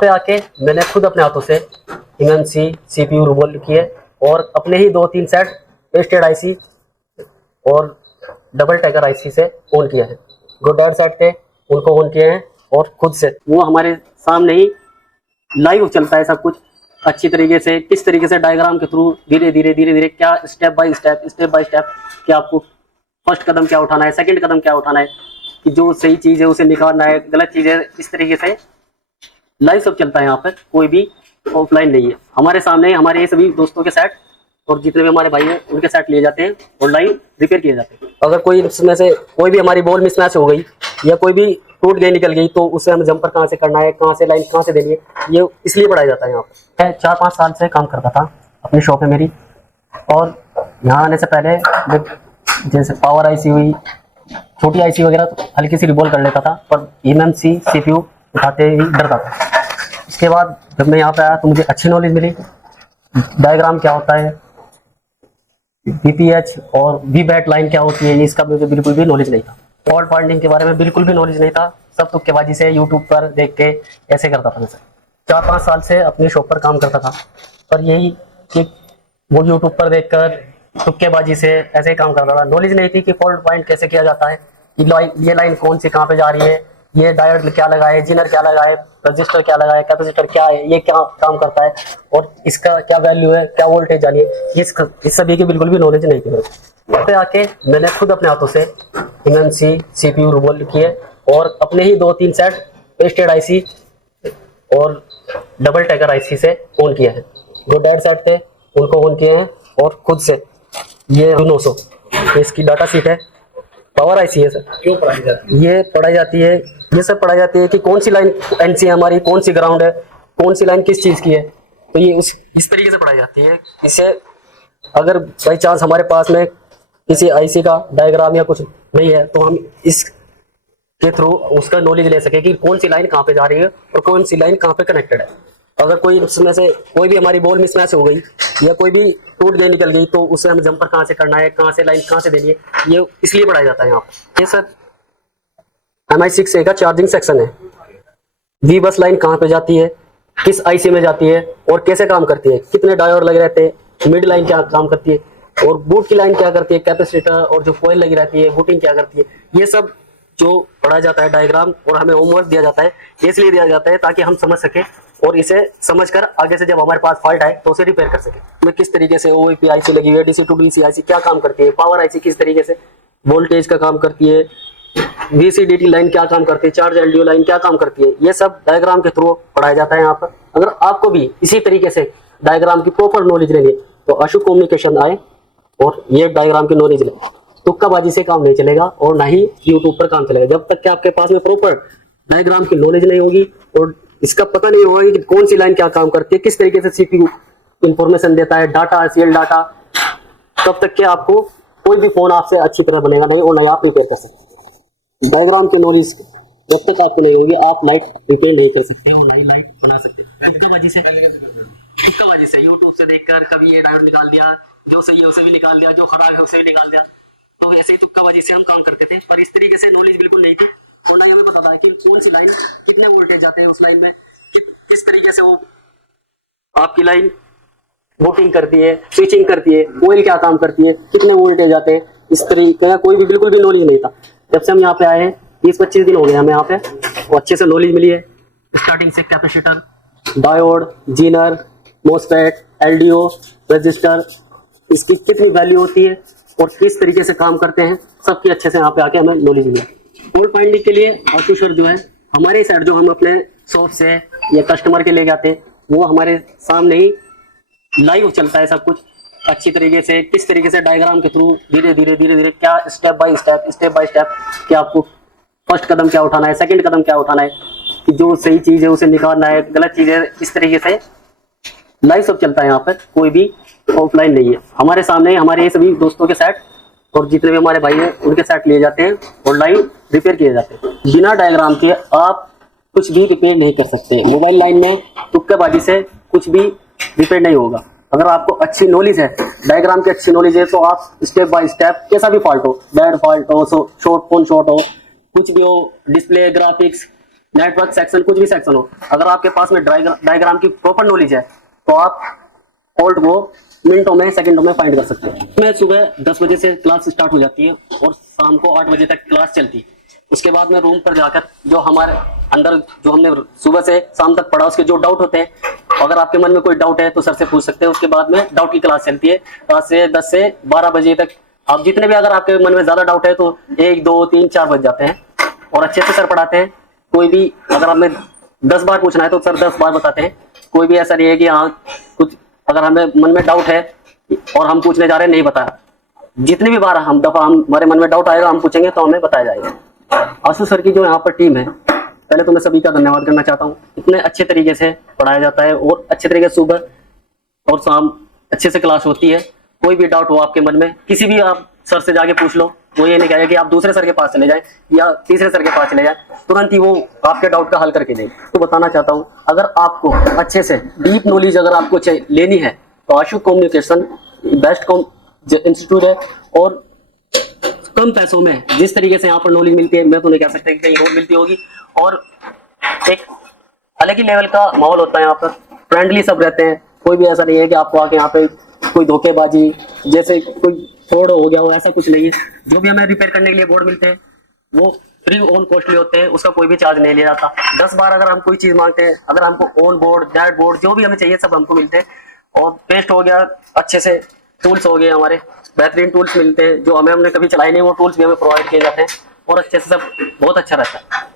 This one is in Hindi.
पे आके मैंने खुद अपने हाथों से एमएमसी सीपीयू रिमूव किए और अपने ही 2-3 सेट टेस्टेड आईसी और डबल टैकर आईसी से ऑन किया है। जो डर सेट थे उनको ऑन किए हैं और खुद से वो हमारे सामने ही लाइव चलता है सब कुछ अच्छी तरीके से, किस तरीके से डायग्राम के थ्रू धीरे धीरे क्या स्टेप बाय स्टेप कि आपको फर्स्ट कदम क्या उठाना है, सेकंड कदम क्या उठाना है, कि जो सही चीज़ है उसे निकालना है, गलत चीज़ है, इस तरीके से लाइव सब चलता है। यहाँ पर कोई भी ऑफलाइन नहीं है। हमारे सामने हमारे ये सभी दोस्तों के सेट और जितने भी हमारे भाई हैं उनके सेट लिए जाते हैं और लाइव रिपेयर किए जाते हैं। अगर कोई इसमें से कोई भी हमारी बॉल मिसमैच हो गई या कोई भी टूट गई निकल गई तो उसे हम जंपर कहाँ से करना है, कहाँ से लाइन कहाँ से देनी है, ये इसलिए पढ़ाया जाता है। यहाँ पर मैं 4-5 साल से काम करता था अपनी शॉप है मेरी, और यहाँ आने से पहले जैसे पावर आईसी हुई, छोटी आईसी वगैरह तो हल्की सी रिवॉल्व कर लेता था, पर एमएमसी सीपीयू उठाते ही डरता था। इसके बाद जब मैं यहाँ पे आया तो मुझे अच्छी नॉलेज मिली, डायग्राम क्या होता है, बीपीएच और वीबैट लाइन क्या होती है, इसका मुझे बिल्कुल भी नॉलेज नहीं था। फॉल्ट फाइंडिंग के बारे में बिल्कुल भी नॉलेज नहीं था, सब तुक्केबाजी से यूट्यूब पर देख के ऐसे करता था। मैं 4-5 साल से अपनी शॉप पर काम करता था, पर यही कि वो यूट्यूब पर देखकर तुक्केबाजी से ऐसे ही काम करता था। नॉलेज नहीं थी कि फॉल्ट फाइंड कैसे किया जाता है, ये लाइन कौन सी कहाँ पे जा रही है, ये डायोड क्या लगाए, जीनर क्या लगाए, रजिस्टर क्या लगाए, कैपेसिटर क्या है, ये क्या काम करता है और इसका क्या वैल्यू है, क्या वोल्टेज जानी है, इस सभी की बिल्कुल भी नॉलेज नहीं थी। वहाँ पे आके मैंने खुद अपने हाथों से एमएमसी सीपीयू रिमूव किए और अपने ही 2-3 सेट टेस्टेड आईसी और डबल टैकर आईसी से ऑन किया है। जो डेड सेट थे उनको ऑन किए हैं और खुद से ये 900 इसकी डाटा शीट है, पावर आईसी है सर। क्यों पढ़ाई जाती है? ये पढ़ाई जाती है, ये सब पढ़ाई जाती है कि कौन सी लाइन एनसी है हमारी, कौन सी ग्राउंड है, कौन सी लाइन किस चीज़ की है, तो ये इस तरीके से पढ़ाई जाती है। इससे अगर बाई चांस हमारे पास में किसी आईसी का डायग्राम या कुछ नहीं है तो हम इस के थ्रू उसका नॉलेज ले सके कि कौन सी लाइन कहाँ पे जा रही है और कौन सी लाइन कहाँ पे कनेक्टेड है। अगर कोई उसमें से कोई भी हमारी बॉल मिसमैच हो गई या कोई भी टूट गई निकल गई तो उसे हम जंपर कहाँ से करना है, कहाँ से लाइन कहाँ से देनी है, ये इसलिए पढ़ाया जाता है यहाँ पर। ये सर MI6A का चार्जिंग सेक्शन है। वी बस लाइन कहाँ पे जाती है, किस आईसी में जाती है और कैसे काम करती है, कितने डायोड लगे रहते हैं, मिड लाइन क्या काम करती है और बूट की लाइन क्या करती है, कैपेसिटर और जो कॉइल लगी रहती है बूटिंग क्या करती है, ये सब जो पढ़ाया जाता है डायग्राम और हमें होमवर्क दिया जाता है, ये इसलिए दिया जाता है ताकि हम समझ सके और इसे समझकर आगे से जब हमारे पास फॉल्ट आए तो उसे रिपेयर कर सके। मैं किस तरीके से OAP आईसी लगी हुई है, DC to DC आईसी क्या काम करती है, पावर आईसी किस तरीके से वोल्टेज का काम करती है, VCDT लाइन क्या काम करती है, चार्ज LDO लाइन क्या काम करती है, ये सब डायग्राम के थ्रू पढ़ाया जाता है यहाँ पर। अगर आपको भी इसी तरीके से डायग्राम की प्रॉपर नॉलेज लेनी है तो अशोक कम्युनिकेशन आए और ये डायग्राम की नॉलेज ले। तुक्काबाजी से काम नहीं चलेगा और ना ही यूट्यूब पर काम चलेगा जब तक कि आपके पास में प्रॉपर डायग्राम की नॉलेज नहीं होगी और इसका पता नहीं होगा कि कौन सी लाइन क्या काम करती है, किस तरीके से CPU इंफॉर्मेशन देता है, डाटा सीरियल डाटा, तब तक कि आपको कोई भी फोन आपसे अच्छी तरह बनेगा नहीं और नहीं आप रिपेयर कर सकते। डायग्राम की नॉलेज जब तक आपको नहीं होगी आप लाइट रिपेयर नहीं कर सकते और नहीं लाइट बना सकते। तुक्काबाजी से यूट्यूब से देखकर कभी ये डायोड निकाल दिया, जो सही है उसे भी निकाल दिया, जो खराब है उसे भी निकाल दिया, तो ऐसे ही तुक्काबाजी से हम काम करते थे। पर इस तरीके से नॉलेज बिल्कुल नहीं थी और ना ही हमें पता था कि कौन सी लाइन कितने वोल्टेज जाते हैं उस लाइन में, किस तरीके से वो आपकी लाइन वोटिंग करती है, स्विचिंग करती है, कोयल क्या काम करती है, कितने वोल्टेज जाते हैं, इस तरीके का कोई भी बिल्कुल भी नॉलेज नहीं था। जब से हम यहाँ पे आए हैं 20-25 दिन हो गए हमें यहाँ पे और अच्छे से नॉलेज मिली है। स्टार्टिंग से capacitor, diode, Zener, MOSFET, LDO, register, इसकी कितनी वैल्यू होती है और किस तरीके से काम करते हैं, सबकी अच्छे से यहाँ पे आके हमें नॉलेज मिली। फॉल्ट फाइंडिंग के लिए आशु सर जो है हमारे साइड जो हम अपने शॉप से या कस्टमर के ले जाते हैं वो हमारे सामने ही लाइव चलता है सब कुछ अच्छी तरीके से, किस तरीके से डायग्राम के थ्रू धीरे धीरे क्या स्टेप बाय स्टेप कि आपको फर्स्ट कदम क्या उठाना है, सेकंड कदम क्या उठाना है, कि जो सही चीज़ है उसे निकालना है, गलत चीज़ है, इस तरीके से लाइव सब चलता है। यहाँ पर कोई भी ऑफलाइन नहीं है। हमारे सामने हमारे ये सभी दोस्तों के सेट और जितने भी हमारे भाई हैं उनके सेट लिए जाते हैं और लाइव रिपेयर किए जाते हैं। बिना डायग्राम के आप कुछ भी रिपेयर नहीं कर सकते। मोबाइल लाइन में तुक्केबाजी से कुछ भी रिपेयर नहीं होगा। अगर आपको अच्छी नॉलेज है, डायग्राम की अच्छी नॉलेज है, तो आप स्टेप बाय स्टेप कैसा भी फॉल्ट हो, बैड फॉल्ट हो, शॉर्ट फोन शॉर्ट हो, कुछ भी हो, डिस्प्ले ग्राफिक्स नेटवर्क सेक्शन, कुछ भी सेक्शन हो, अगर आपके पास में डायग्राम की प्रॉपर नॉलेज है तो आप फॉल्ट को मिनटों में, सेकंडों में फाइंड कर सकते हैं। मैं सुबह 10 बजे से क्लास स्टार्ट हो जाती है और शाम को 8 बजे तक क्लास चलती है। उसके बाद में रूम पर जाकर जो हमारे अंदर जो हमने सुबह से शाम तक पढ़ा उसके जो डाउट होते हैं, अगर आपके मन में कोई डाउट है तो सर से पूछ सकते हैं। उसके बाद में डाउट की क्लास चलती है, क्लास से 10 से 12 बजे तक। आप जितने भी, अगर आपके मन में ज्यादा डाउट है तो 1 2 3 4 बज जाते हैं और अच्छे से सर पढ़ाते हैं। कोई भी अगर हमें 10 बार पूछना है तो सर 10 बार बताते हैं। कोई भी ऐसा नहीं है कि हाँ कुछ अगर हमें मन में डाउट है और हम पूछने जा रहे हैं नहीं बताया, जितनी भी बार हमारे मन में डाउट आएगा हम पूछेंगे तो हमें बताया जाएगा। आशु सर की जो यहाँ पर टीम है, पहले तो मैं सभी का धन्यवाद करना चाहता हूँ। इतने अच्छे तरीके से पढ़ाया जाता है और अच्छे तरीके से सुबह और शाम अच्छे से क्लास होती है। कोई भी डाउट हो आपके मन में, किसी भी आप सर से जाके पूछ लो, वो ये नहीं कहेगा कि आप दूसरे सर के पास चले जाएं या तीसरे सर के पास चले जाएं, तुरंत ही वो आपके डाउट का हल करके देंगे। तो बताना चाहता हूँ, अगर आपको अच्छे से डीप नॉलेज अगर आपको लेनी है तो आशु कम्युनिकेशन बेस्ट इंस्टीट्यूट है। और कम पैसों में जिस तरीके से यहाँ पर नॉलेज मिलती है, मैं तो नहीं कह सकता कि कहीं और मिलती होगी। और एक अलग ही लेवल का माहौल होता है यहाँ पर, फ्रेंडली सब रहते हैं। कोई भी ऐसा नहीं है कि आपको आके यहाँ पे कोई धोखेबाजी जैसे कोई फ्रॉड हो गया हो, ऐसा कुछ नहीं है। जो भी हमें रिपेयर करने के लिए बोर्ड मिलते हैं वो फ्री ऑन कॉस्टली होते हैं, उसका कोई भी चार्ज नहीं लिया जाता। 10 बार अगर हम कोई चीज मांगते हैं, अगर हमको ऑन बोर्ड, डैट बोर्ड, जो भी हमें चाहिए सब हमको मिलते हैं। और पेस्ट हो गया, अच्छे से टूल्स हो गए, हमारे बेहतरीन टूल्स मिलते हैं जो हमने कभी चलाए नहीं, वो टूल्स भी हमें प्रोवाइड किए जाते हैं और अच्छे से सब बहुत अच्छा रहता है।